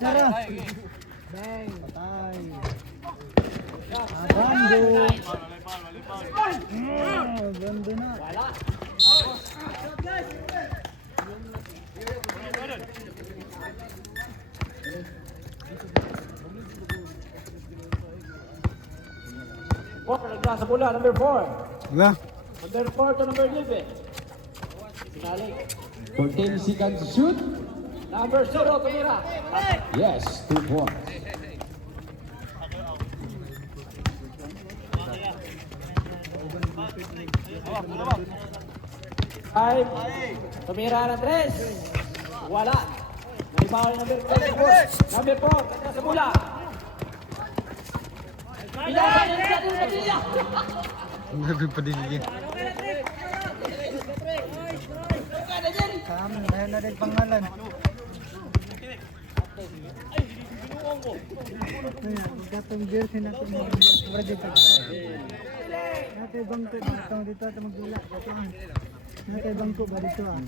Tira. Bang, patay. Bando. Bando na. Sa bola, number 4. Diba? Number 4 to number 11. Sinalik. 14 seconds to shoot. Number 0, tumira. Yes, 2 points. Five. Tumira ng 3. Wala. Nalibawan number 4. Number 4, kanya sa bola. Pinasa niya. Ang gabi pa din niya. Saan? Ayaw na rin pangalan. Magkatong jersey natin. Natay bangko. Matang dito at magdula. Natay bangko ba dito ah.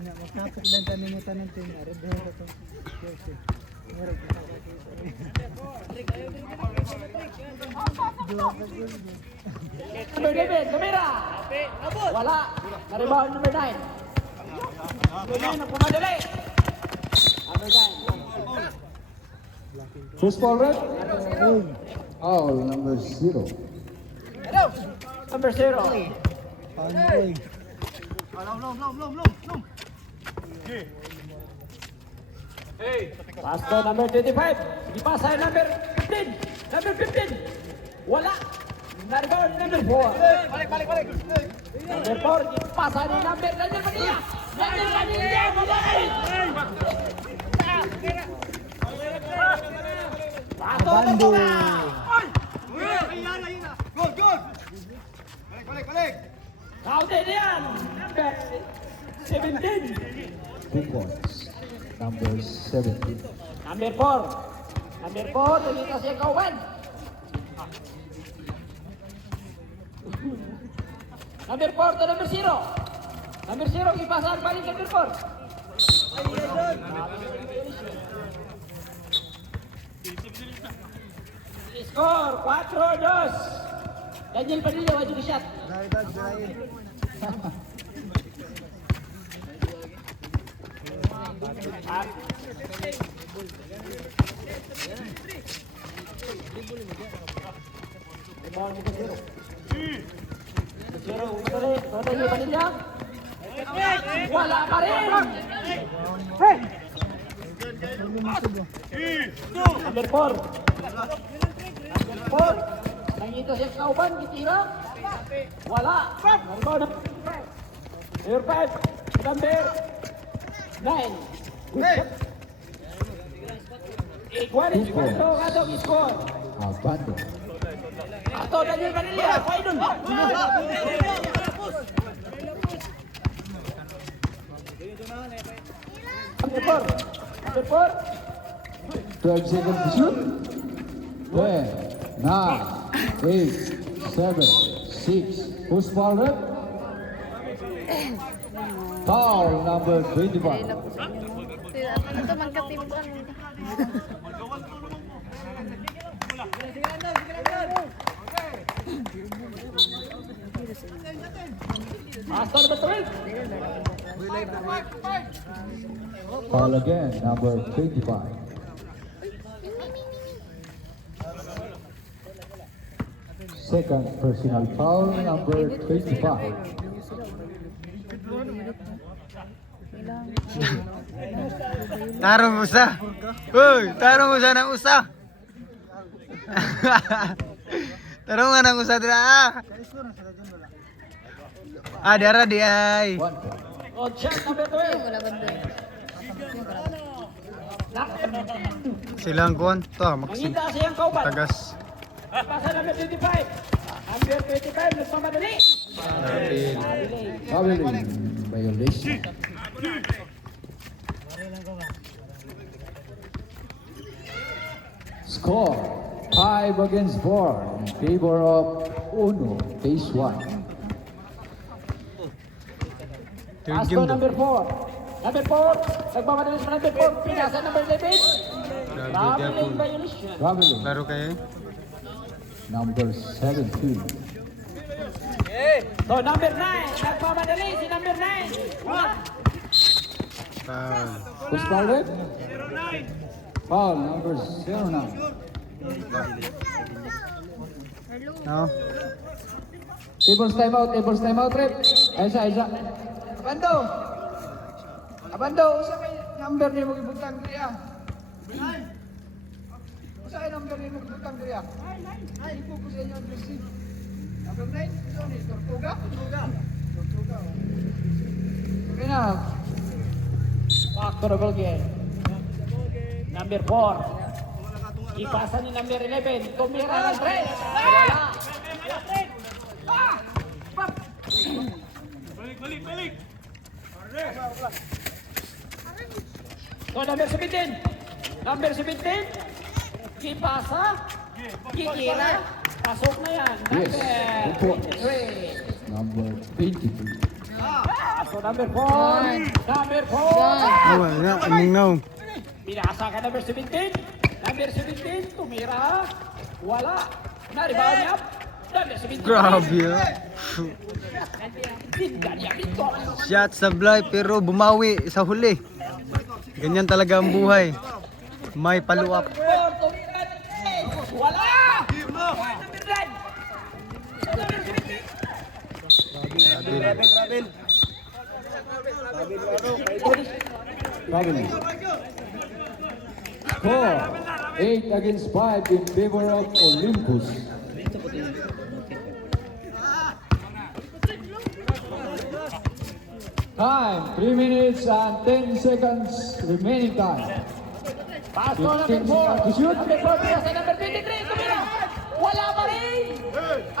Magkapit lang tanin mo tanan tin. Red hair ito. Jersey. Meron kita Number 11, tumira. Wala. Nalibawan number 9. Number 9, ang pumadali. Number 9. First ball red. Foul number 0. Number 0. Pandoy. Pass to number 25. Sige pa sa number 15. Number 15. Wala. Naribawan number 4. Balik. Number 4. Sige pa sa number Daniel Padilla. Daniel Padilla. Mabay. Pass to Bando. Balik. Counted yan. Number 17. 2 points. Number 17. Number 4. Number 4. Tumita siya Kauban. Number 4 to number 0. Number 0, ipasahan balik number 4. Score 4-2. Daniel Padilla, wajib di shot. Dahil. Daniel Padilla. Wala pa rin. Number 4. Number 4. Nangito siya Kauban, kitira. Wala. Number 5. Number 9. Iguanes, atong score. Abando. Ato Daniel Padilla. Paidon. Number 4. Number 4. 12 seconds to shoot. 10, 9, 8, 7, 6. First ball red. Foul number 25. Ito magkatibuan. Master number 12. Foul again, number 25. Second personal foul, number 25. Tarong usa. Uy, tarong usa ng usa. Tarong nga ng usa dira. Dara di ay. 1 point. On shot number 12. Wala bandoy. Silang kuan to, maksin. Mangita siyang Kauban. Tagas. Pasa number 25. Number 25, nagmamadali. Nabil. Fouling violation. Score 5 against 4 in favor of Uno, phase 1. Pass to number 4. Number 4, nagmamadalis mo number 4, pinasa number 11. Traveling violation. Traveling. Klaro kayo? Number 17. So number 9, nagmamadali si number 9. Foul. Who's fouled it? Foul, number 09. No? Tables time out, Rep. Aysa. Abando, usa kay number ni mo gibutang diriya. Usa kay number ni mo gibutang diriya. Ay, ipo ko sa inyo receive. Number 9, sorry, Tortuga. Okay na. Factorable game. Number 4. Ipasa ni number 11. Tumira ng 3. Wala. Balik. So number 17. Number 17. Ipasa. Kikira. Pasok na yan. Number 23. So number 4. Number 4. Oh, wala. Anong now? Pinasa ka number 17. Number 17. Tumira. Wala. Na-rebound niya. Number 17. Grabe ah. Shot sablay pero bumawi sa huli. Ganyan talaga ang buhay. May paluap. Wala! Score 8 against 5 in favor of Olympus. Time 3 minutes and 10 seconds remaining time. Pass to number 4 to shoot. Number 4 sa number 23. Tumira. Wala pa rin.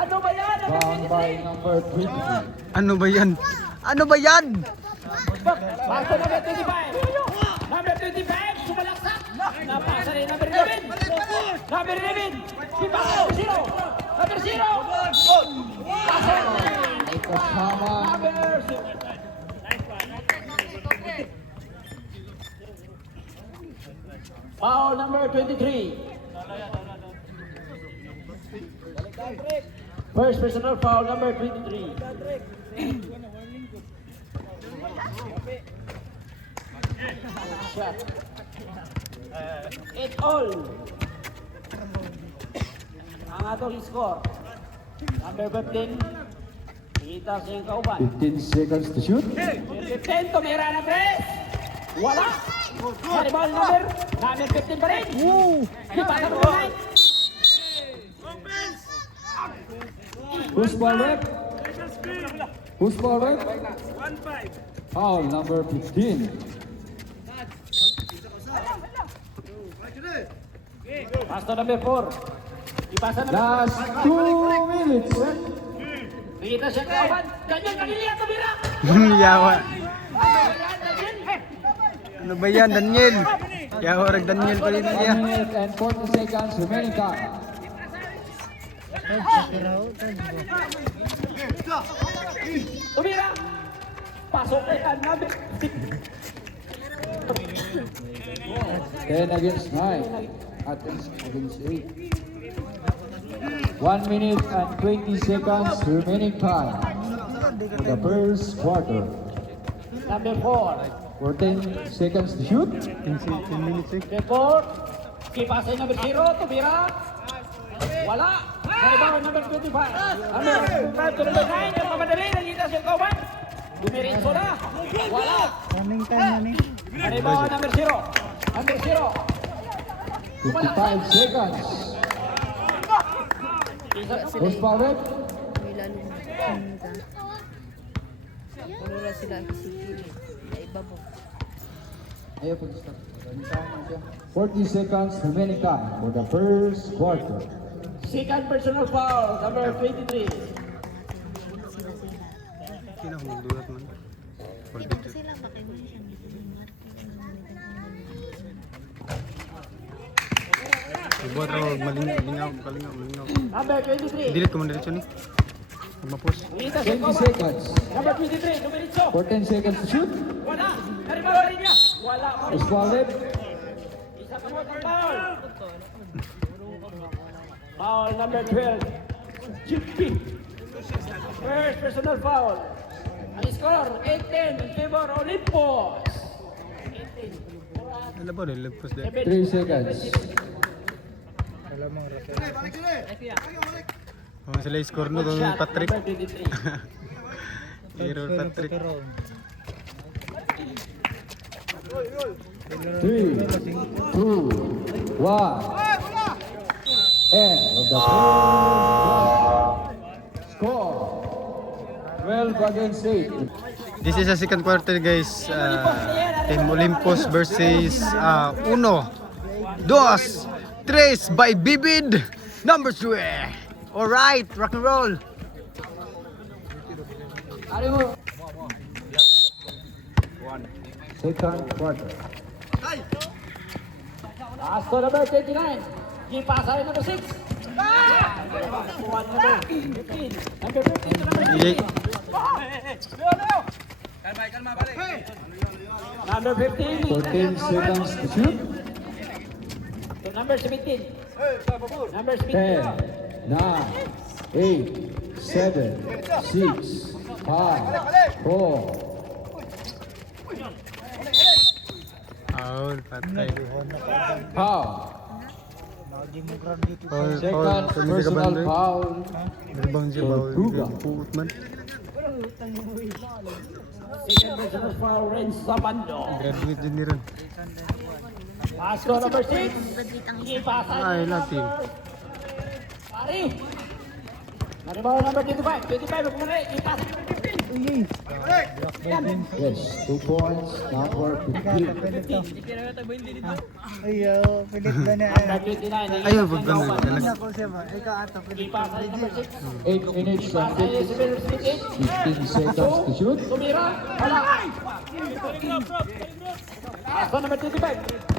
Ano ba yan? Found by number 23. Ano ba yan? Ano ba yan? Pass to number 25. Number 25. Sumalaksak. Napasa rin number 11. Number 11. Ipasa number 0. Number 0. Pasa. Kasama. Number 0. Foul number 23. First personal foul number 23. Shot. It all. Ang atong score. Number 15. Kita siyang kauban. 15 seconds to shoot. 15, tumira na 3. Wala. Rebound number 15 pa rin. Ipasa mo na. Who's forward? Who's forward? 1-5. Foul number 15. Pass to number 4. Ipasa na. Last 2 minutes. Kita siya kawan. Ganyan, kaniliya tumira. Yawa. Ano ba yan, Daniel? Yawa rag Daniel pa rin 1 niya. minute and 40 seconds remaining time. Tumira. Pasok kay number 10 against 9. At against 8. 1 minute and 20 seconds remaining time for the first quarter. Number 4. 14 seconds to shoot. 10 minutes eh. Therefore, kipasa yung number 0, tumira. Wala. Rebound number 25. Number 5 to number 9. Yung pamadali, nalitas yung kauban. Dumiritso na. Wala. Running time na ni. Rebound number 0. Number 0. 55 seconds. Post forward. May lalong punta. Puro na sila sikili. Sa iba mo. Ayaw po stop. 40 seconds remaining time for the first quarter. Second personal foul, number 23. Kinahululat man. Iba pa sila makaiwan siya. Buat raw malingaw, kalingaw. Number 23. Delete ko man diretso ni. Mapos. 20 seconds. Number 23, Domenico. 14 seconds to shoot. Wala. Naribaw rin niya. Wala. Is fouled. Isa pa ang foul. Foul number 12. Chippy. First personal foul. Ang score, 18 in favor Olympus. 18. Ano ba rin? Lagpas din. 3 seconds. Oh, sila score no kung Patrick. Number 23. Error Patrick. 3, 2, 1. End of the score. 12 against 8. This is the second quarter guys. Team Olympus versus 1, 2, 3 by Bibid. Number 3. Alright, rock and roll. Second quarter. Last to number 29. Gipasa number 6. One number 15. Number 15 to number 3. Yay. Number 15. 14 seconds to shoot. To number 17. Number 17. 10, 9, 8, 7, 6, 5, 4. Foul, patay. Foul. Foul, Second personal foul. Rebound siya, For foul. Ruga. Puut man. Second personal foul, Renz Sabando. Graduate din niran. Last to number 6. Gipasa Ay, natin. Pari. Naribaw number 25. 25, magmulay. Gipasa number 15. Yes, 2 points. Number 15. Ayaw, pilit ba na? Number 29. Ayaw, pag ganun. Dalag. Ako siya ba? Ikaw ato, pilit. Gipasa number 6. 8 minutes and Gipasa 15 seconds to shoot. Tumira. Wala. Last to number 25.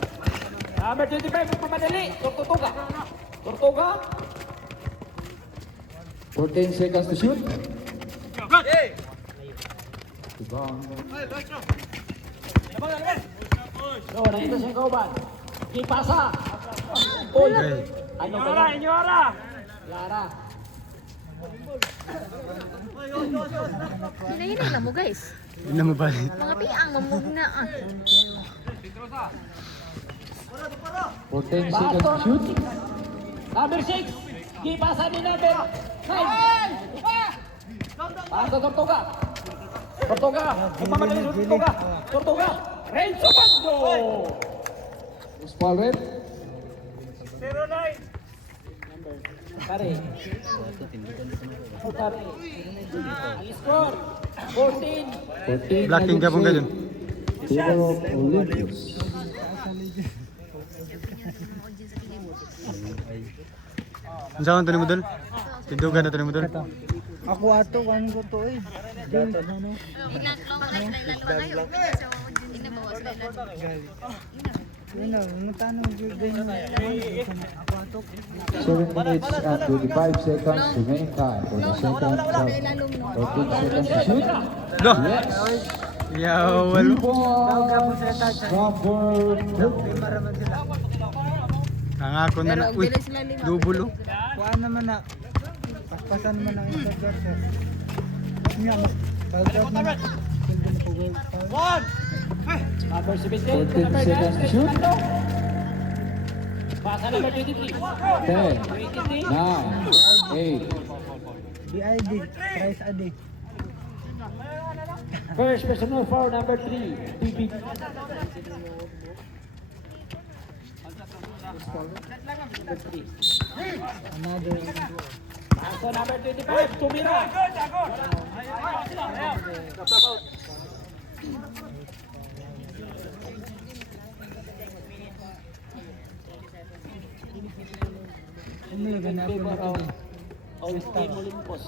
Number 25, magmamadali. Tortuga. Tortuga. 14 seconds to shoot. Ibang. So, nandito siya kauban. Gipasa. Uy. Okay. Ano ba yan? Lara. Hinahinay lang mo guys. Hindi na mabalik. Mga piang mamugna ah. 14 seconds to shoot. Number 6. Gipasa ni number 9. Pasa Tortuga. Tortuga. Magmamadali sa Tortuga. Tortuga. Renzo Bando. Is fouled. Pare. Pare. Ang score. 14. 14 Blocking ka po ganun. Favor of Olympus. Ang saan ito ni Mudol? Tindugan na ito ni Mudol? Ako ato, ano ko to eh. Ding, ano? Ilan lang wala ilan kayo. So hindi na bawas na ilan. Yun na, magkano ganyan. Ako ato. 7 minutes and 25 seconds remaining time for the second quarter. 14 seconds to shoot. No! Yes. Yaw, 3 walo. points. Number Maraman sila. Ang ako na na. Uy, dubulo. Kuhaan naman na. Paspasan naman ang isa quarter. Nga, mas pag-out na na. Hindi na pag-goal. Number 17. 14 seconds to shoot. Pasa number 23. 10, 9, 8. BID, price adi. First personal foul number 3. BB. Another. Pasa number 25. Tumira. Ano yung ganapin na ito? Team Olympus.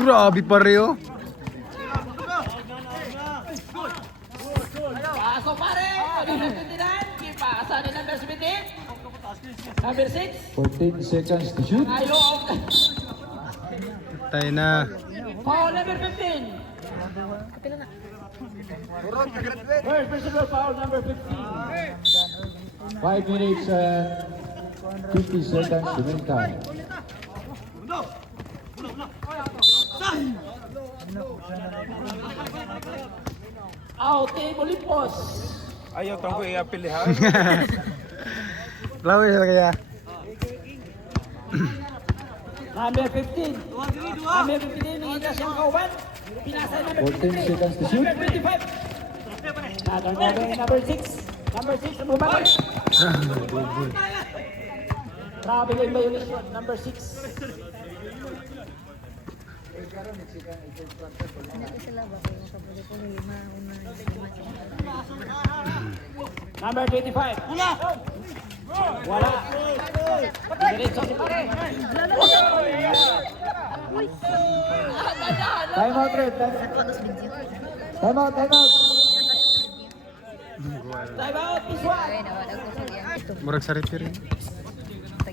Grabe pa rin oh. Number 6. 14 seconds to shoot. Ayaw. Tayo na. Foul number 15. First personal foul number 15. 5 minutes and 50 seconds remaining time. Out, Team Olympus. Ayaw tangko i-apilihan. Flowers na kaya. Number 15. Number 15, nakita siyang kauban. Pinasa number 14 seconds to shoot. Number 25. Number 6. Number 6, bumabalik. Grabe yung violation. Number 6. Hindi sila ba kayo kapag ko lima. Number 25. Wala. Diretso si pare. Time out, Red. Time out, time out. Time out, this one. Ay, nawalag ko sa iyan. Ito, Murag sa referee.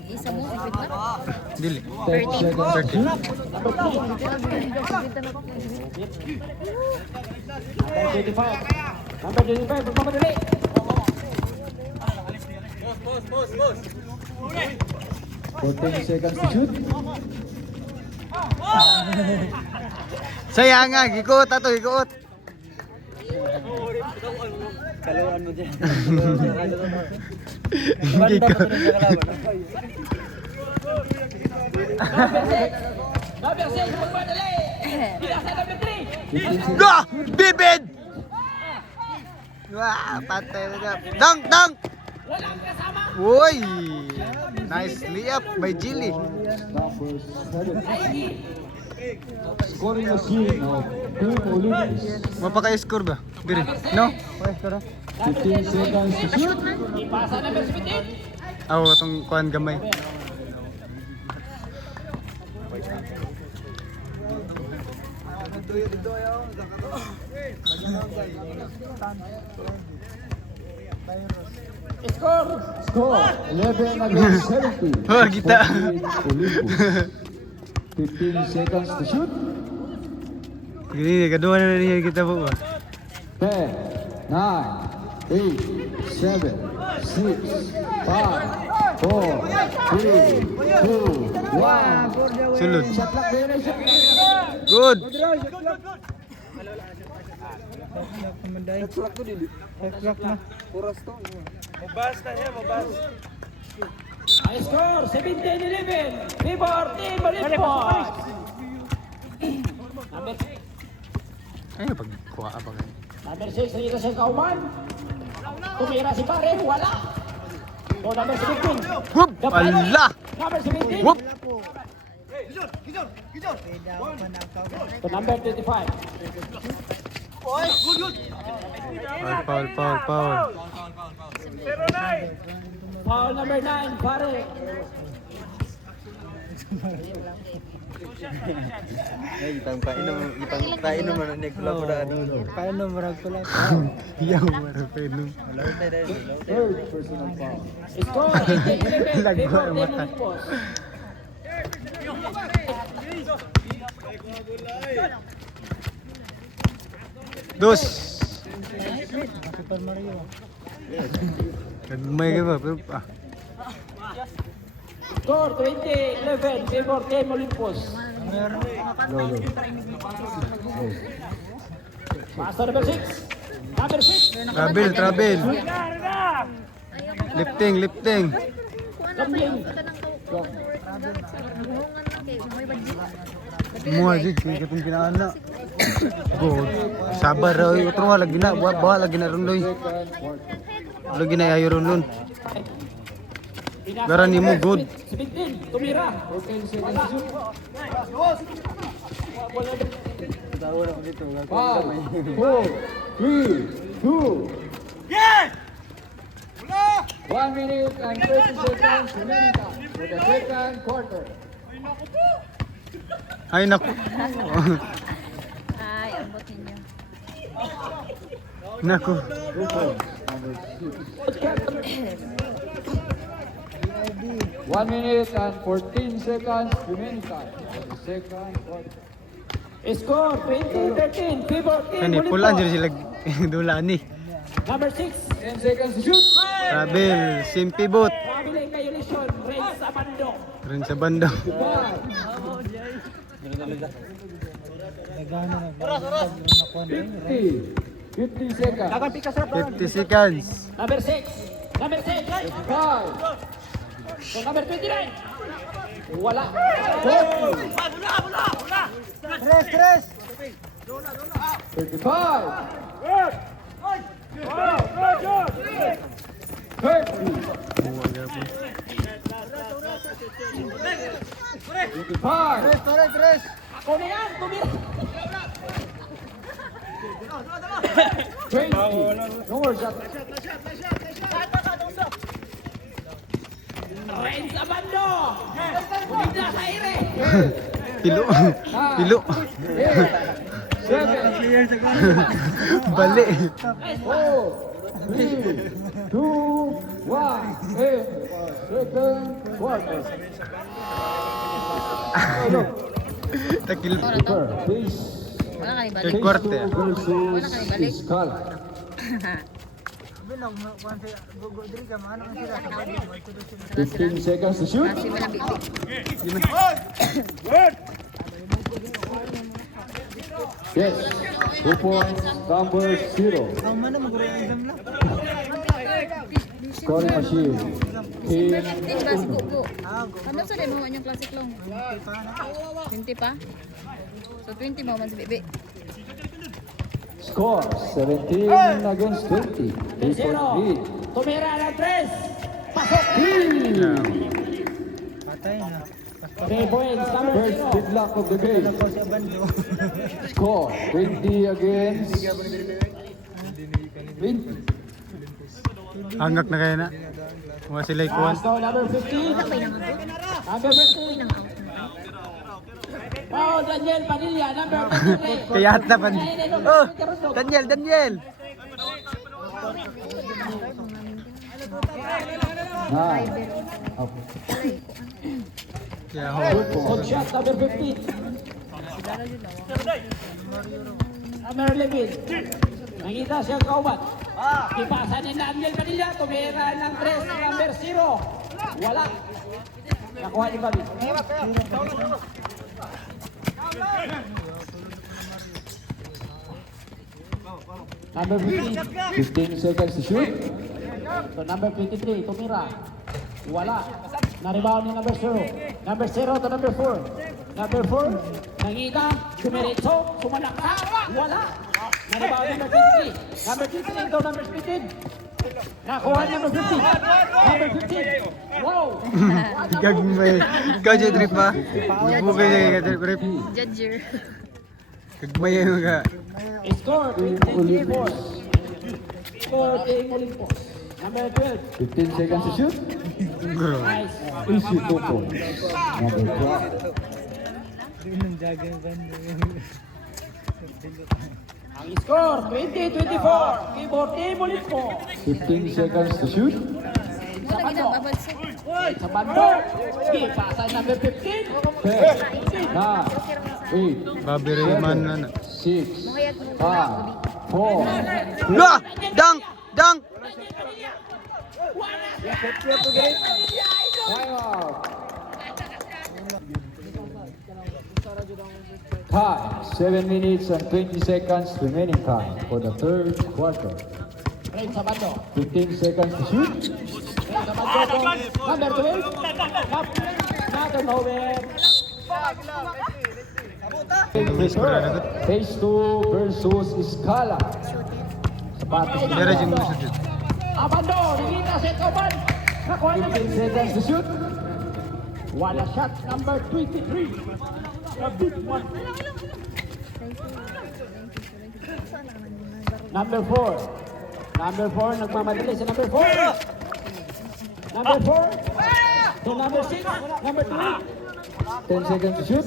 tag-isa mo, ipit na. Dili. 10 seconds to shoot. Number 3. Number 25. Number 25, magmamadali. Boss. 14 seconds to shoot. Saya nga, gikuot ato, gikuot. Kaluan mo dyan. Gikuot. Number 6, magmamadali. Pinasa number 3. Go! Bibid! Wah, patay na ka. Dunk, dunk! Walang kasama. Uy! Nice layup by Jilly. Number 7. Scoring machine of Team Olympus. Mapaka-score ba? Diri. No? 15 seconds to shoot. Ipasa number 17. Aw, atong kuan gamay. Score. Score 11 against 70. Oh, kita. Olympus. 15 seconds to shoot. Gini, kadua na niya kita po ba? 10, 9, 8, 7, 6, 5, 4, 3, 2, 1. Sulod. Shot clock violation. Good. High score, 17-11. Favor Team Olympus. Number Ay, pagkuha ba kayo? Number 6, nakita siya kauman. Tumira si pare, wala. So, number 17. Whoop! Allah! Number 17. Whoop! So, number 25. Foul. Foul number 9, pare. Itang painom man ang nagkulabudaan. Painom marag kulab. Yaw, marang penom. Third personal foul. Score, 18-11. Lagwa Favor ang Team mata. Olympus. Dos! Nagmay ka ba? Pero, Score, 20-11. Favor Team Olympus. Pasa number 6. Number 6. Travel. Lifting. Gambling. Mua jud kay katong pinaana. Go. Sabar raw, utro nga lagi na, bawa lagi na ron loy. Lagi na ayo ron lon. Gara nimo good. 17. Tumira. 14 seconds to shoot. 5, 4, 3, 2. Yeah! 1 minute and 30 seconds remaining time for the second quarter. Ay naku. Ay, ambot ninyo. Naku. Number 6. 1 minute and 14 seconds remaining time for the second quarter. Score 20-13. Pivot team Kani Bulipo. pulan diri sila dula ni. Number 6. 10 seconds to shoot. Travel, simpi boot. Family violation. Reyes Abando. Rin sa bando. Nagana na. Nakuha na yun. 50 seconds. 50 seconds. Number 6. Number 6. 5. So number 29. Wala. 3. 35. 30. 25. 3. Ako na yan. Tumira. 20. No more shot. Reyes Abando. Kumita sa ire. Pilo. Pilo. 7. Bali. 4, 3, 2, 1, and second quarter. Takil. Please. Wala ka Third ibalik. quarter. Wala ka ibalik. Iskal. Binong kuan sa gugo diri ka maano ka sila sa bando. 15 seconds to shoot. Kasi wala bibig. Yes. 2 points. Number 0. Ang mana maguro exam lang. Scoring machine. December 15 Team ba si Gugu? Ano sa demo yung classic long? 20 pa? So 20 mo man si Bibi. Score 17 against 20. 3 point lead. Tumira ng 3. Pasok. Patay na. 3 points. Number First 0. deadlock of the game. Ako sa bando. Score 20 against 20. Hangak na kayo na. Mga sila ikuan. So number 15. Sabay nang ako. Number 15. Uy nang out. Oh, Daniel Padilla. Number 23. Kaya ata pa. Oh, Daniel, Daniel. 9. Up. Kaya ho. Good shot. Number 15. Number 11. Nakita siyang kaubat. Ipasa ni Daniel Padilla. Tumira ng 3. Number 0. Wala. Nakuha ni Babi. Number 15. 15 seconds to shoot. So number 23, tumira. Wala. Na-rebound ni number 0. Number 0 to number 4. Number 4, nangita, sumiritso, sumalakta. Wala. Na-rebound ni number 23. Number 23 to number 15. Nakuha ni number 15. Number 15. Wow. Gagmay. Ikaw dyan trip pa. Bukay na kayo trip. Judger. Gagmay yung mga. Score, 24. Score, Team Olympus. Number 12. 15 seconds to shoot. Guro. Nice. Easy 2 points. Number 12. Di nang jaga yung bando. Ang score, 20-24. Keyboard Team Olympus. 15 seconds to shoot. Wala ginang babalsik. Sa bando. Sige, pasa number 15. 10, 9, 8, Babi Rayman na na. 6, Mahayag mo. 5, 4, La! Dunk! Dunk! time out. Time, 7 minutes and 20 seconds remaining time for the third quarter. Rin sa bando. 15 seconds to shoot. Rin sa bando po. Number 12. Number over. Miss ko na nagot. Phase 2 versus Iskala. Sapatos ni Dara dyan mo sa dyan. Abando. Nilita sa Kauban. Nakuha na 15 seconds to shoot. Wala shot. Number 23. The big one. Number 4. Number 4. Nagmamadali sa number 4. Number 4. To number 6. Number 3. 10 seconds to shoot.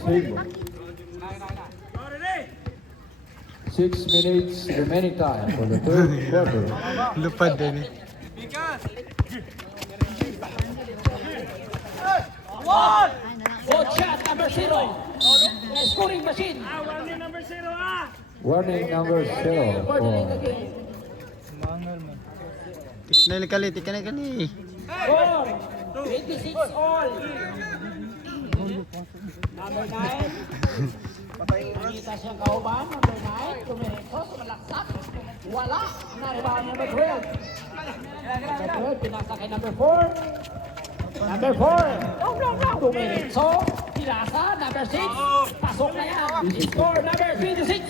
Save. 6 minutes remaining time for the third quarter. Lupad din eh. Good shot, number 0. Scoring machine. Warning number 0 for Mangal man. Tiknay kali, tiknay kali. Score. 26 all. Number 9. Nakita siyang kauban. Number 9. Tumirekso, sumalaksak. Wala. Naribahan number 12. Number 12, pinasa kay number 4. Number 4. Tumirekso. Pinasa. Number 6. Pasok na yan. Score number 26.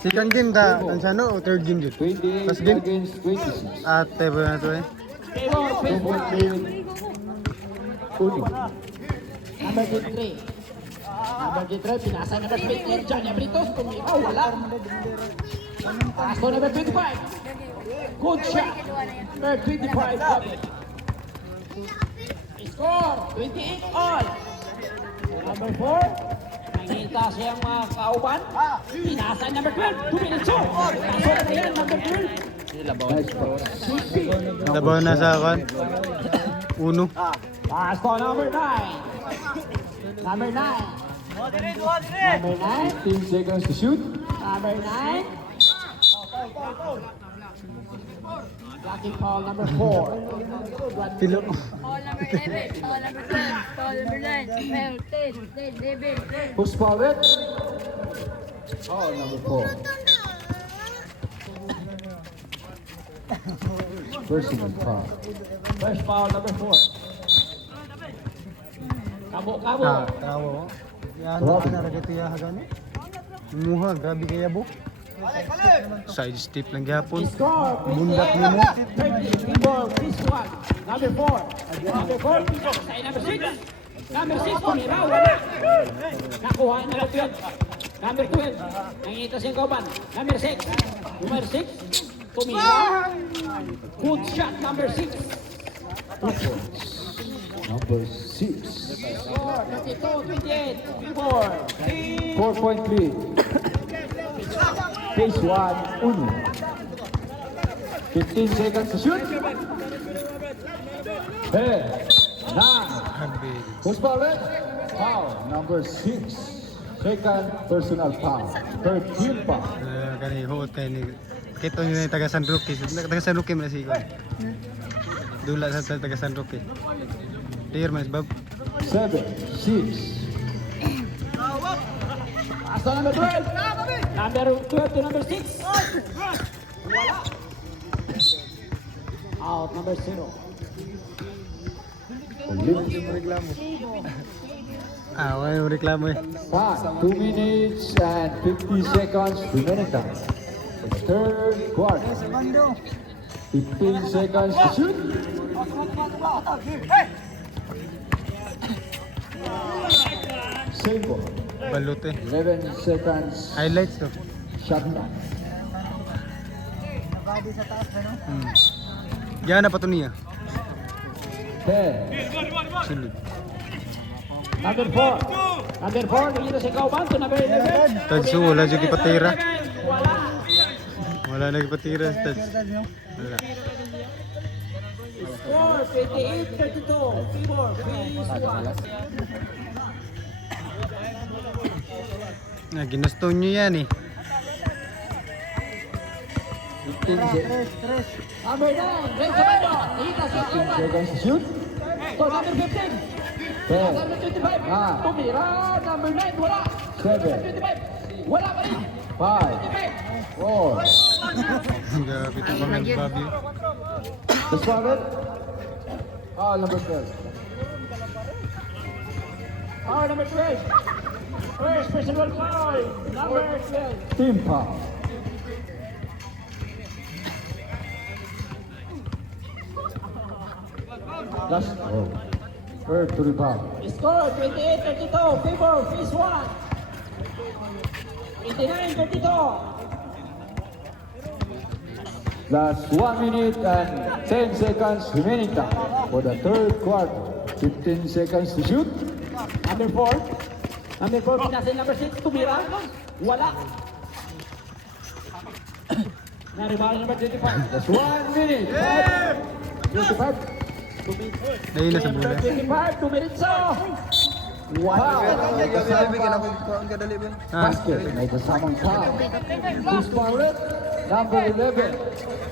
Second game ta, ano o third game yun? 28 Last game? against 26. Ate ba na to eh? Favor, 2 favor. point lead. Uli. Number 3. Number 3, pinasa number 20. Johnny Abritos, tumigaw, wala. Paso number 25. Good shot. Number 25, Bobby. Score, 28 all. Number 4, nakita siyang mga kauban. Pinasa number 12, 2 minutes off. Paso na yan, number 12. Nice pass. Tabaw na sa akin. Uno. Paso number 9. Number 9. Number 9. 15 seconds to shoot. Number 9. Blocking foul number 4. Pilo. All number 11, all number 12, all number 9, 12, 10, 11. Who's fouled it? Foul number 4. Personal foul. First foul number 4. Kabo. Ah, tawo. Yan na ragati ya hagani. Muha grabe kaya bu. Side step lang gyapon. Score. Bundak mo mo. 30. People, this one. Number 4. Number 4. Sa number 6. Number 6. Pumira. Wala. Nakuha na lang yun. Number 12. Nangita siyang kauban. Number 6. Number 6. Pumira. Good shot. Number 6. Number 6. Score. 32-28. People. 4-point lead. Phase 1, Uno. 15 seconds to shoot. 10, 9. Who's fouled it? Foul number 6. Second personal foul. Third team foul. Kani hot kay ni kito ni taga San Roque. Taga San Roque man si ko. Dula sa taga San Roque. Player man bab. 7, 6. Pass to number 12. Number 12 to number 6. Wala. Out number 0. Ah, wala yung reklamo eh. 2 minutes and 50 seconds remaining time. Third quarter. 15 seconds to shoot. Save ball. Balot eh. 11 seconds. Highlights to. Shot down. Nabadi sa taas ano? Yan na pa to niya. 10, Sulod. Number 4. Number 4. Dito si Kauban to number 11. Tadso, wala dyan ipatira. Wala. Wala na ipatira sa Tads. Wala. Score 28-32. Keyboard. Please 1. Ginusto nyo yan eh. 15 seconds. Number 9. Red Sabado. Dito si 15 Kauban. seconds to shoot. To number 15. 10, Number 25. Tumira. Number 9. Wala. 7, 25. Wala pa rin. 5, 25. 4. Grabe ito pa ng Fabio. Who's fouled it? Foul number 12. Foul number 12. First personal foul. Number 12. Team foul. Last oh. Third to the foul. Score 28-32. Favor. Phase 1. 29-32. Last 1 minute and 10 seconds remaining time for the third quarter. 15 seconds to shoot. Number 4. Number 4. Pinasin number 6. Tumira. Wala. Na-rebound number 25. That's 1 minute. 25. Ayun na sa bola. 25, 2 minutes off. Wow. Ah, Basket. May kasamang foul. Who's fouled? Number 11.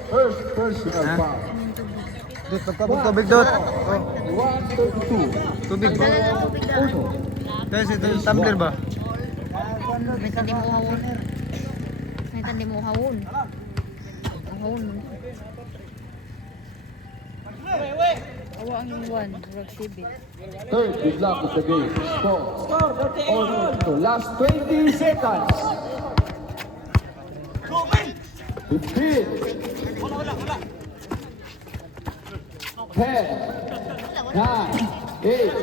First personal foul. Dut, magpapag tubig dot. Oh, 132. tubig ba? Uno. Guys, ito yung tumbler ba? May tandi mo hawon. May tandi mo hawon. Hawon. Awa ang yung one. Rag sibit. Third, good luck with the game. Score. Score, 38 On all. to last 20 seconds. 15. 10. 9. 8.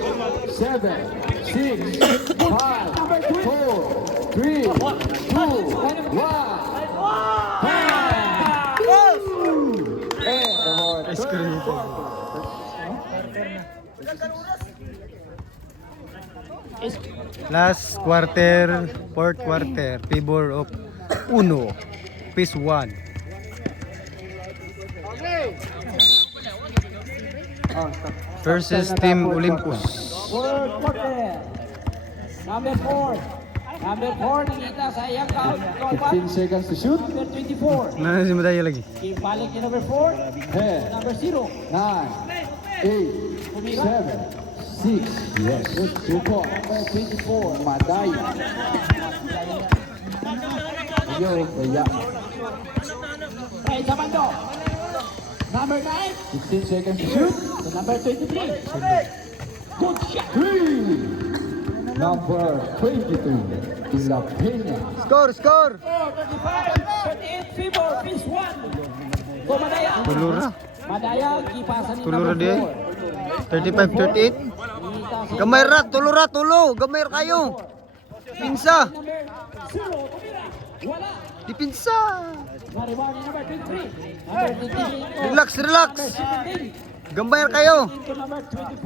7. 6. 5. 4. 3. 2. 1. And the more. Ice cream ito. Last quarter, fourth quarter, favor of Uno, piece 1. Versus Team Olympus. Fourth quarter. Number 4. Number 4, nakita sa iyang count. 15 seconds to shoot. Number 24. Nana si Madaya lagi. Balik ni number 4. 10. Number 0. 9, 8, 7, 6, yes, 2 points, 24, Madaya. Yo, Daya. Right sa bando. Number 9. 15 seconds to shoot. To number 23. Good shot. 3. Number 23, De La Peña. Score, score! 35, 38, Fibor, piece 1. Go Madaya. Tulura. Madaya, kipasan ni Tulura number di. 4. 35, 38. Gamay ra, tulura, tulo. Gamay ra kayo. Pinsa. Number 0, tumira. Wala. Di pinsa. Nariwan ni number 23. Number 23. Relax, relax. Number 17. Gamay ra kayo. To number 25.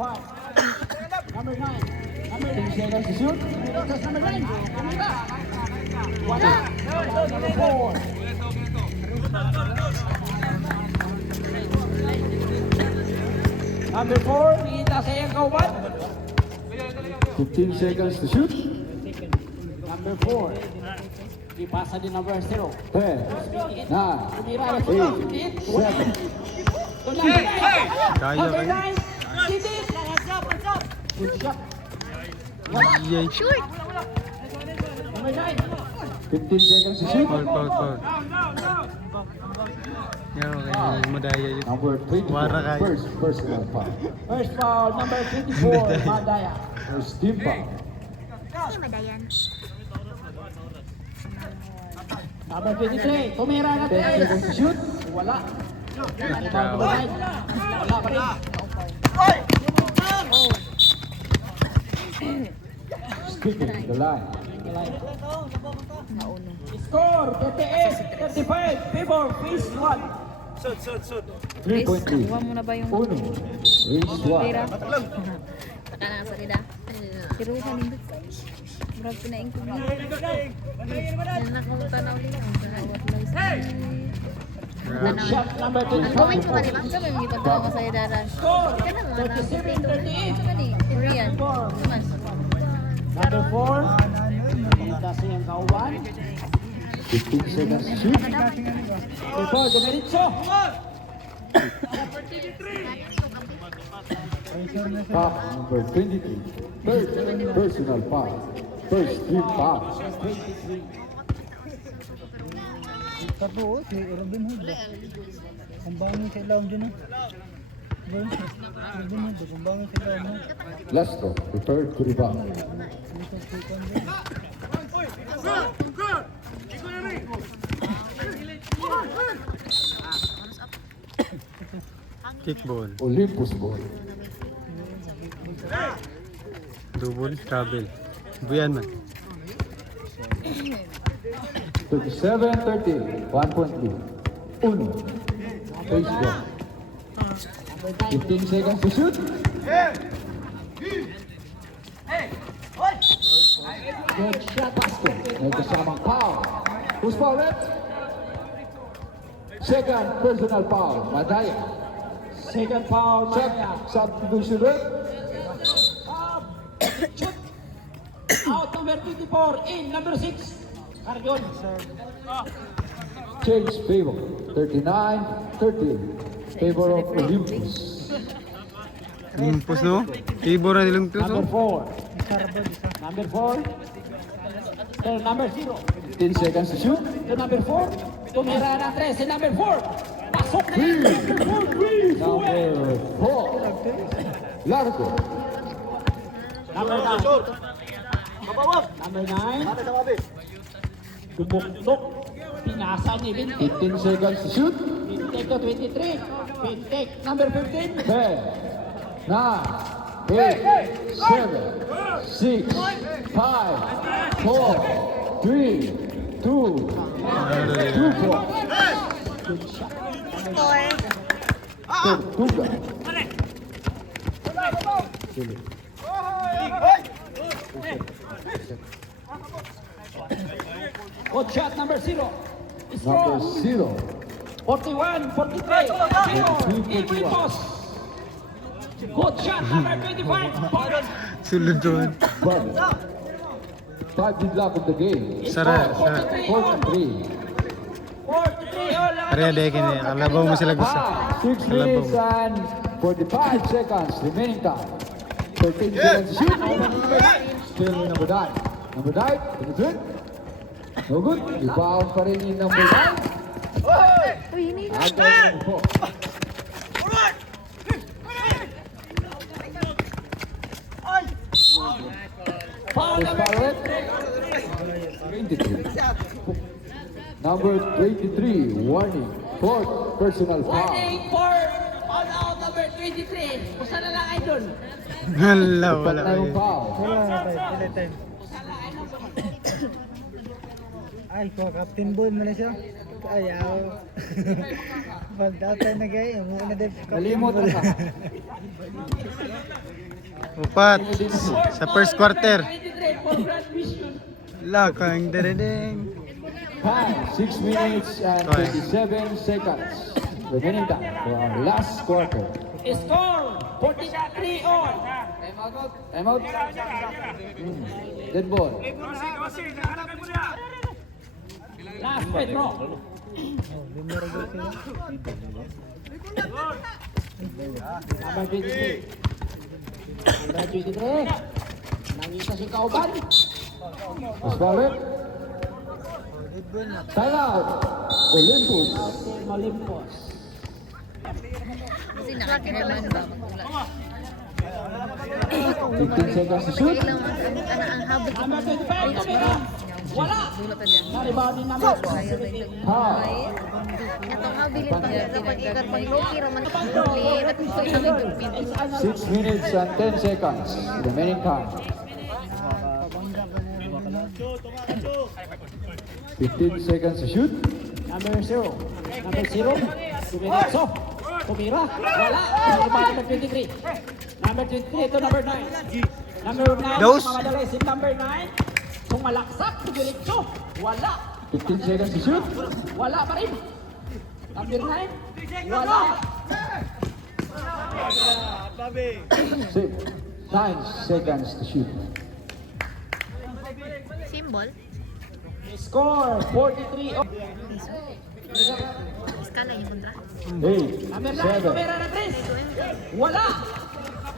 Number 9. Number 10 seconds to shoot. Number 9. Tumira. Wala. Number 4. Number 4, nakita sa iyang kauban. 15 seconds to shoot. Number 4. Ipasa din number 0. 10, 9, Tumira na 8, 7. To number 9. Kaya Number kayo. 9. Sidip. Good shot. Yay. Number 9. 15 seconds to shoot. Foul, foul, foul. Yan, okay. Madaya yun. Number 24, Wara kayo. first personal foul. First foul, number 24, Madaya. First team foul. Number 23, tumira na 10 seconds to shoot. Wala. Number 9. Wala pa rin. Speaking the line. Score, 38, 35, Fibor, piece 1. 3.3. Huwag mo na ba yung Uno. Race 1. pera? Taka na sa nila. Pero sa lindot. Murag pinaing ko niya. Yan na kung tanaw nila. Ang tawag lang sa Good shot, number Ang gawin 25. ko ba diba? Sa may mga tawag ka sa idaran. Score, Ika na mga 37, 38. Ito ni Korean. Mas. Number 4, nakita sa iyang kauban. 15 seconds to shoot. Ito, dumiritso. Foul number 23. Third personal foul. First team foul. Kabuo, si Robin Hood ba? Ang bangi sa ilaw dyan ah. Robin Hood, ang bangi sa ilaw mo. Lastro, prepared to rebound. Kickball. Olympus ball. Double, travel. Buyan man. 37-30. 1.3. Uno. Face ball. 15 seconds to shoot. Good shot basket. May kasamang foul. Who's fouled? Second personal foul, Madaya. Second foul, Check, Maya. substitution rate. Shoot. Out number 24, in number 6. Carrion. Change favor, 39-30. Favor of Olympus. Olympus no? Tibor na nilang to Number no? 4. Sarabad isa. Number 4. To number 0. 15 seconds to shoot. To number 4. Tumira ng 3. Si number 4. Pasok na yun. Number 4. Number 4. Largo. Number 9. Number 9. Tumuktok. Pinasa ni Bintik. 15 seconds to shoot. Bintik to 23. Bintik. Number 15. 10, 9, 8, 7, 6, 5, 4, 3, 2, 2, 4. Tortuga. Good shot number 0. Number Strong. 0. 41, 43. Olympus. Good shot number 25. Ball. Sulod doon. Bobby. 5 did luck of the game. Sara, sara. 43. 43 all. Pareha dahil kini. Kalabaw mo sila gusto. 6 minutes and 45 seconds remaining time. 13 seconds to shoot. Still number 9. Number 9, is it? No good. Rebound pa rin yung number 9. Uy, hindi na. And then number 4. Foul number Barrett. 23. Number 23, warning. Fourth personal foul. warning for foul out number 23. Kusa na lang ay dun. Hala, Dapat wala na yung kayo. foul. Wala na tayo. Wala time. Ay, ko Captain Bull mo na siya. Ay, aw. Pag-out tayo na kayo, muna din. Nalimot na ka. Upat. Sa first quarter. 23 for Brad Vision. Lakang dadadeng. Time, 6 minutes and 27 seconds. Remaining time for our last quarter. Score 43 all. Time out. Dead ball. Last Pedro. Number 23. Number 23. Nangita si Kauban. Mas Barrett. Time out. Olympus. Malimpos. Kasi nakakinaman ba? Wala. 15 seconds to shoot. Kailang ang habot ko. Number 25. Tumira. Wala. Dula ka dyan. Naribaw ni number 4. Ayaw na ito. Foul. Itong habilin pa kapag ikat pag loki raman ulit at ito yung nagpipin. 6 minutes and 10 seconds. Remaining time. 15 seconds to shoot. Number 0. Number 0. Tumiratso. Tumira. Wala. Naribaw number 23. Number 23 ito number 9. Number 9. Those? Mamadali si number 9. Kung malaksak, tumiritso. Wala. 15 seconds to shoot. Wala pa rin. Number 9. Wala. 9 seconds to shoot. Symbol? Score 43 all. Skala yung kontra. 8, Number 9. 7, Tumira na 3. Wala.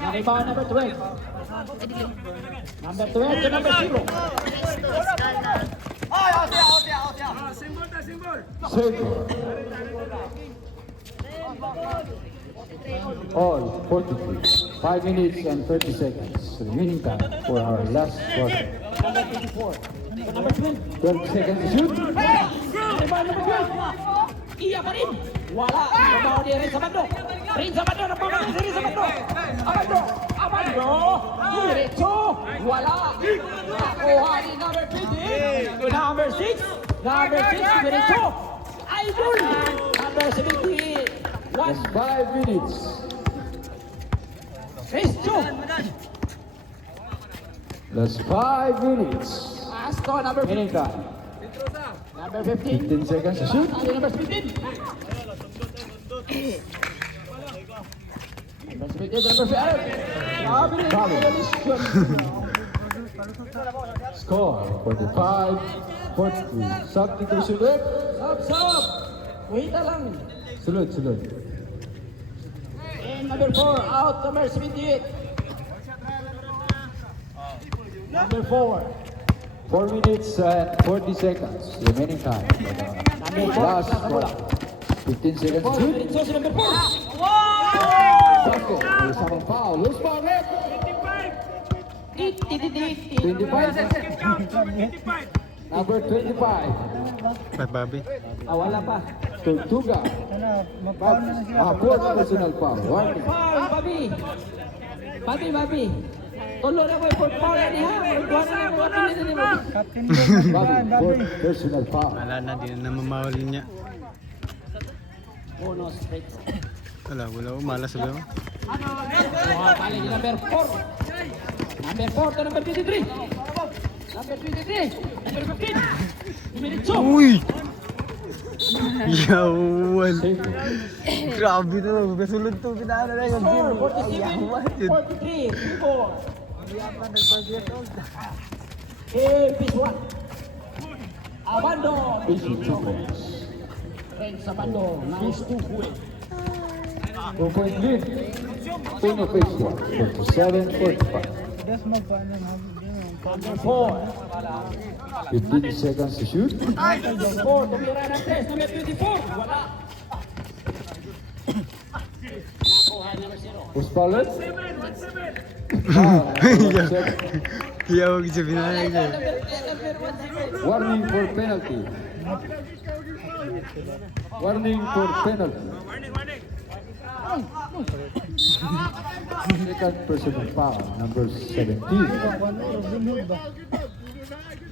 Naribaw number 12. Number 12 to number 0. Next to skala. Circle. All 43. 5 minutes and 30 seconds. Remaining time for our last quarter. Number 24. To number 12. 12 seconds to shoot. Naribaw number 12. Iya pa rin. Wala. Naribaw ni Rin Sabando. Rin Sabando. Napamagin si Rin Sabando. Abando. Abando. Diretso. Wala. Nakuha ni number 20. To number 6. Number 6. Diretso. Idol. Number 70. Just 5 minutes. Cristo. Just 5 minutes. Asto number 50. Remaining time. Number 15. 15 seconds to shoot. Pasado number 15. Number 15, number 15. Score 45-43. Substitution rate. Sub. Wait lang. Sunod. And number 4, out, number 78. Number 4. 4 minutes and 40 seconds remaining time. Number 4. Last quarter. 15 seconds to shoot. Diretso si number 4. Basket. May isang foul. Loose ball rate. 25. Number 25. Bobby. Wala pa. Tortuga. Sana, mapaano na sila. Fourth personal foul. Warning. Foul, Bobby. Tulo na mo yung fourth foul yan ha. Magkuha na lang mga pinili ni Bobby. Captain Bobby, Bobby. fourth personal foul. Wala na, di na mamawalin niya. Bonus breaks. Wala, malas ba? Balik yung number 4. Number 4 to number 23. Number 23. Number 15. Dimitso. Uy! Yawan! Grabe na lang, kasulod to, pinano na yung Score, game. 47, 43. People. Piece 1. Abando. 52 points. Friends, Abando. Nice to win. 2-point lead. Uno phase 1. 47-45. Just magpaano na. Number 4. 15 seconds to shoot. Number 4. Tumira ng 3. Number 24. Wala. Nakuha number 0. Who's fouled? Kiyawag siya, pinanay siya. Warning for penalty. Warning for penalty. Second personal foul, number 17.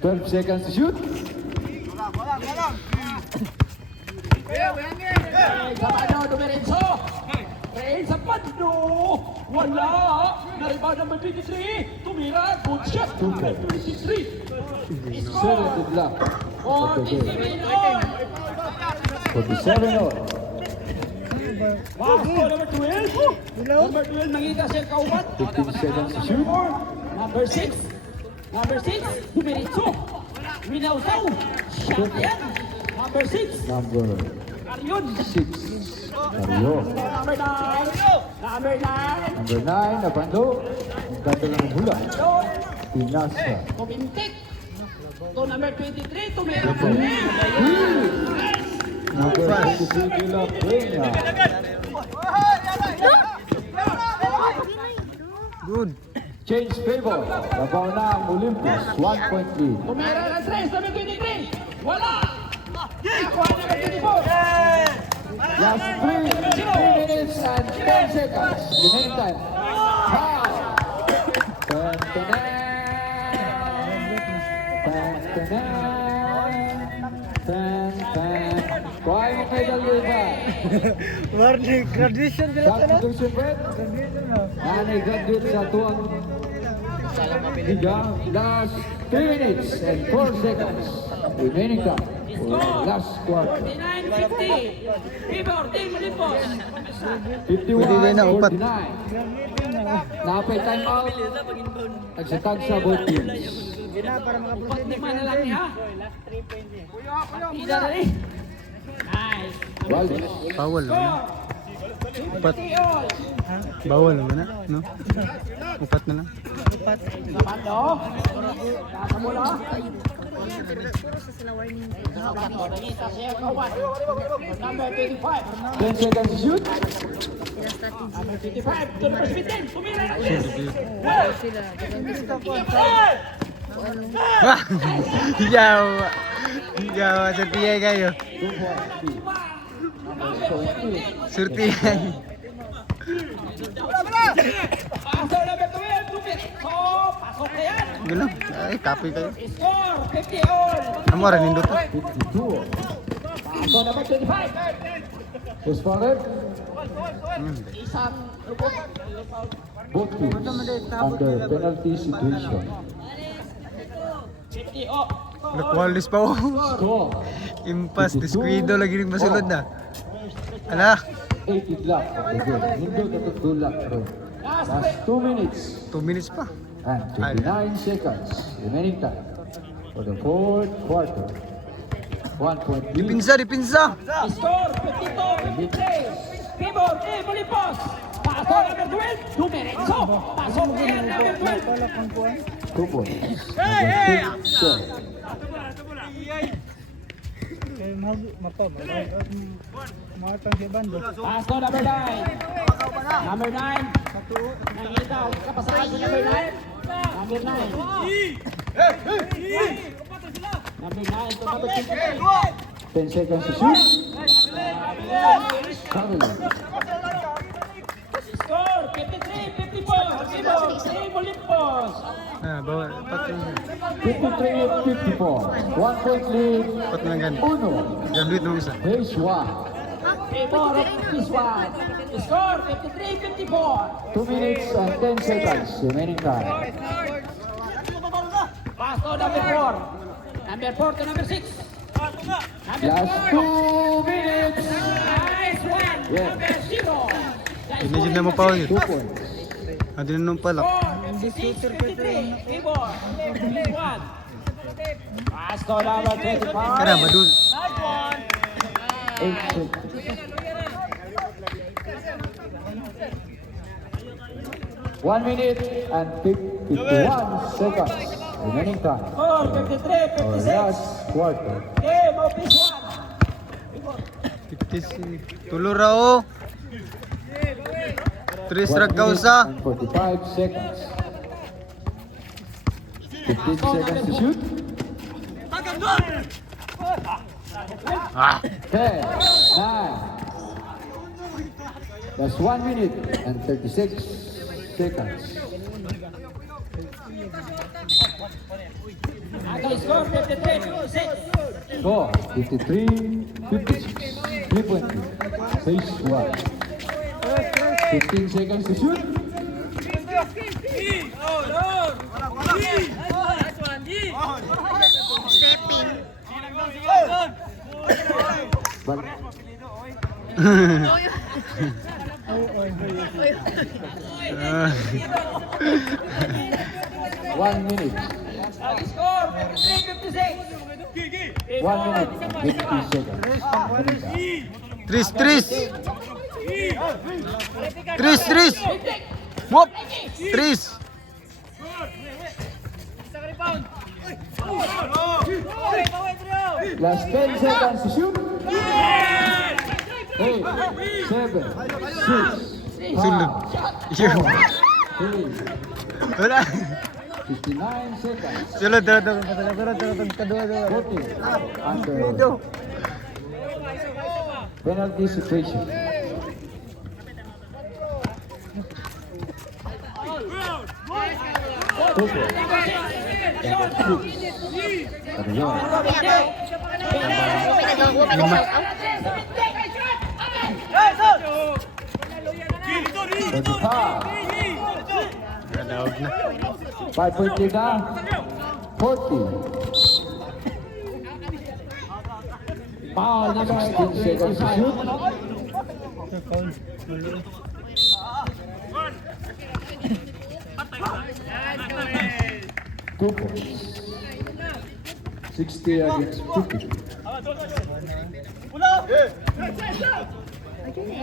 12 seconds to shoot. Sabado, Dumirenso. Friends, Abando. Wala. Naribaw number 23. Tumira. Good shot. Number 23. Score. 7 block of the game. 47 all. 47 all. Wow, score number 12. Number 12, nangita siya kaubat. 15 seconds to shoot. Number 6. Number 6, Dumirenso. Winawsaw. Shot yan. Number 6, Number Arion. 6. Mario. Number 9. Number 9. Number 9, Abando. Ang ganda ng hula. Pinasa. Kumintik. To number 23, Tumira. Number 23, De La Peña. Good. Change favor. Labaw na ang Olympus. 1-point lead. Tumira ng 3, number 23. Wala. Nakuha number 24. Last 3 minutes and 10 seconds. Remaining time. Foul. Kuha yung medal yun ba? Warning, graduation sila sana. Substitution break. Graduation na. Nanay graduate sa tuwang liga. Last 3 minutes and 4 seconds. Remaining time. For last quarter. 49-50. Favor, Team Olympus. 51, na, upat. 49. Napay time out. Nagsatag sa both teams. Upat lima na lang niya. Ida na rin. Nice. Wallace. Bawal naman. Upat. Bawal naman na, no? Upat na lang. Sabado. Nasa mula. Puro sa sila warning. Nangita siya kawan. Number 25. 10 seconds to shoot. Sila strategy. Number 25. To number 15. Tumira na siya. Sila. Ah! Yawa! Yawa, surtihay kayo. Surtihay. Pasok number 12. So, pasok na yan. Gulang. Ay, copy kayo. Score. 50 all. Amo rin nindot. 52. Pasok number 25. Who's fouled? Isang lubog. Both teams under penalty situation. 50 all. Nakwalis pa oh. Score. Impas, descuido lagi rin masulod na. Ala, 80 lap of the game. Nindot at 2 lap bro. Last 2 minutes 2 minutes pa. and 29 seconds remaining time for the fourth quarter. 1 point lead. Dipinsa, dipinsa. Score 52-53. Pibor, Olipos. Paso number 12. 2 minutes. So, pasok player number 12. Palak ang kuhan. 2 points. Number 6 shot. Kaya mapabalik at matang si Bando. Paso number 9. Number 9. Nakita, kapasahan si number 9. Number 9. Number 9 to number 23. 10 seconds to shoot. Sutherland. Score 53-54. Pibor, Olipos. Ah, bawa, pat lang. 53-54. 1 point lead. Pat lang gan. Uno. Gambit mo isa. Race 1. Pibor of this one. Score 53-54. 2 minutes and 10 seconds remaining time. Paso number 4. Number 4 to number 6. Last 2 minutes. Nice one. Yeah. Number 0. Imagine na mo pa yun. 2 points. Adi na nung palak. 6-53. Pibor. 1. Paso number 25. Kaya, madul. 8 seconds. 1 minute and 51 seconds remaining time. Score Our 53-56. last quarter. Game of this one. 56. Tulo ra oh. 3 ra 1 kausa. minute and 45 seconds. 15 seconds to shoot. Ah. 10, 9. That's 1 minute and 36 seconds. Ang score 53-56. Score 53-56. 3 point lead. Phase 1. 15 seconds to shoot. But Ah. 1 minute. Ang score 53-56. 1 minute and 50 seconds. Tris, Tris. Tris, Tris. Whoop. Tris. Last 10 seconds to shoot. 8, 7, 6, Sulod. 5, Yo. 3, Wala. 59 seconds. Sulod, sulod. Kadua. 40 under penalty situation. Tupo. Lima. 25. Kadawag na. 5 point lead na. 40. Foul number 15 seconds to shoot. Two points. 60 against 50. Buhay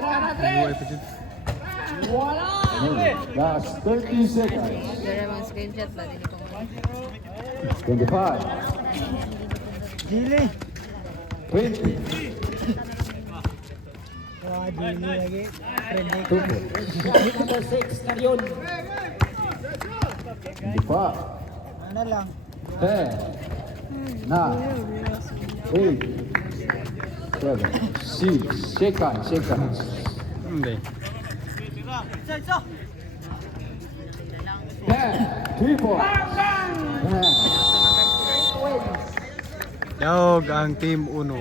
pa dyan. Last 30 seconds. Dari mga screenshot ba din ko. 25. Gili. 20. Wah, Gili lagi. Friendly. Two points. number 6 na yun. 25. Ano lang. 10. 9. 8. 7. 6. Seconds. Hindi. 10. 3 points. 10. Dawag ang Team Uno.